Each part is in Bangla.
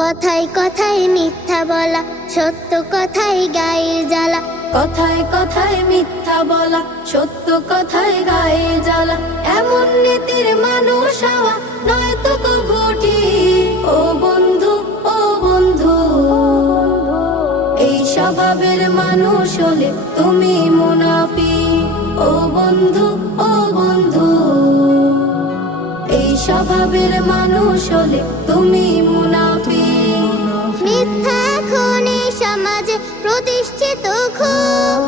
কথায় কথায় মিথ্যা বলা, সত্য কথায় গায়ে জ্বালা। কথায় কথায় মিথ্যা বলা, সত্য কথায় গায়ে জ্বালা। এমন নীতির মানুষ হওয়া নয়তো কভু ঠিক। ও বন্ধু, ও বন্ধু, এই স্বভাবের মানুষ হলে তুমি মুনাফিক। ও বন্ধু, ও বন্ধু, এই স্বভাবের মানুষ হলে তুমি মুনাফিক। মিথ্যা এখন এই সমাজে প্রতিষ্ঠিত খুব,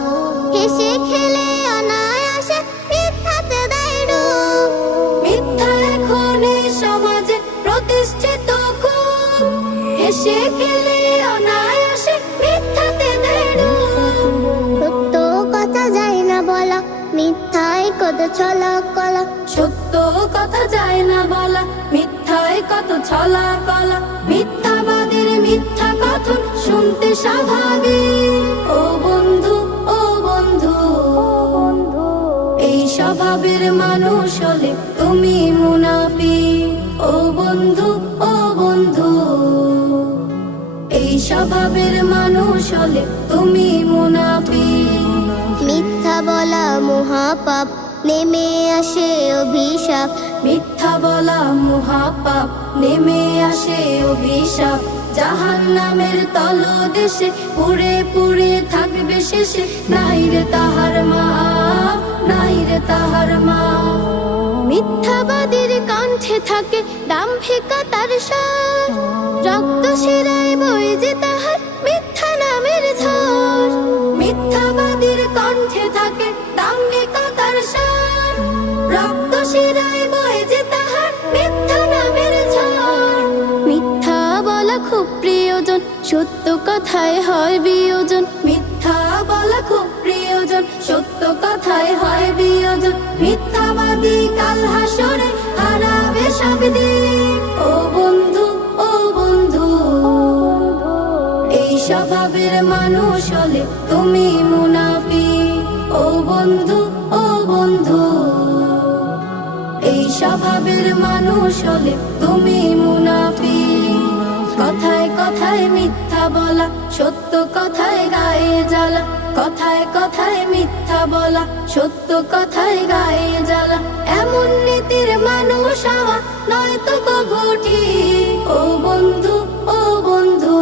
হেসে খেলে অনায়াসে মিথ্যাতে দেয় ডুব। মিথ্যা এখন এই সমাজে প্রতিষ্ঠিত খুব, হেসে খেলে অনায়াসে মিথ্যাতে দেয় ডুব। সত্য কথা যায় না বলা, মিথ্যায় কত ছলা কলা। সত্য কথা যায় না বলা, মিথ্যায় কত ছলা কলা। মিথ্যাবাদীর মিথ্যা কথন শুনতে স্বাভাবিক। ও বন্ধু, ও বন্ধু, এই স্বভাবের মানুষ হলে তুমি মুনাফিক। ও বন্ধু, ও বন্ধু, এই স্বভাবের মানুষ হলে তুমি মুনাফিক। মিথ্যা বলা মহাপাপ, নেমে আসে অভিশাপ। মিথ্যা বলা মহাপাপ, নেমে আসে অভিশাপ। জাহান্নামের তলদেশে পুড়ে পুড়ে থাকবে শেষে। নাই রে তাহার মাপ, নাই রে তাহার মাপ। মিথ্যাবাদীর কণ্ঠে থাকে দাম্ভিকতার সার, রক্ত শিরায় বয়ে যে তাহার মিথ্যা নামের ঝড়। মিথ্যাবাদীর কণ্ঠে থাকে দাম্ভিকতার সার, রক্ত শিরায় বয়ে যে তাহার মিথ্যা নামের ঝড়। মিথ্যা বলা খুব প্রিয়জন, সত্য কথায় হয় বিয়োজন। মিথ্যা বলা খুব প্রিয়জন, সত্য কথায় হয় বিয়োজন। মিথ্যাবাদী কাল হাসরে হারাবে সব দিক। ও বন্ধু, ও বন্ধু, এই স্বভাবের মানুষ হলে তুমি মুনাফিক। ও বন্ধু, ও বন্ধু, এই স্বভাবের মানুষ হলে তুমি মুনাফিক। কথায় কথায় মিথ্যা বলা, সত্য কথায় গায়ে জ্বালা। কথায় কথায় মিথ্যা বলা, সত্য কথায় গায়ে জ্বালা। এমন নীতির মানুষ হওয়া নয়তো কভু ঠিক। ও বন্ধু, ও বন্ধু,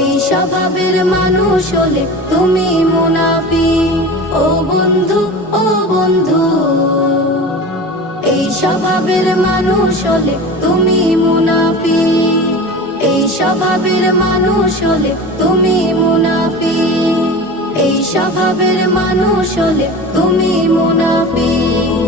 এই স্বভাবের মানুষ হলে তুমি মুনাফিক। ও বন্ধু, ও বন্ধু, এই স্বভাবের মানুষ হলে তুমি মুনাফিক। এই স্বভাবের মানুষ হলে তুমি মুনাফিক। এই স্বভাবের মানুষ হলে তুমি মুনাফিক।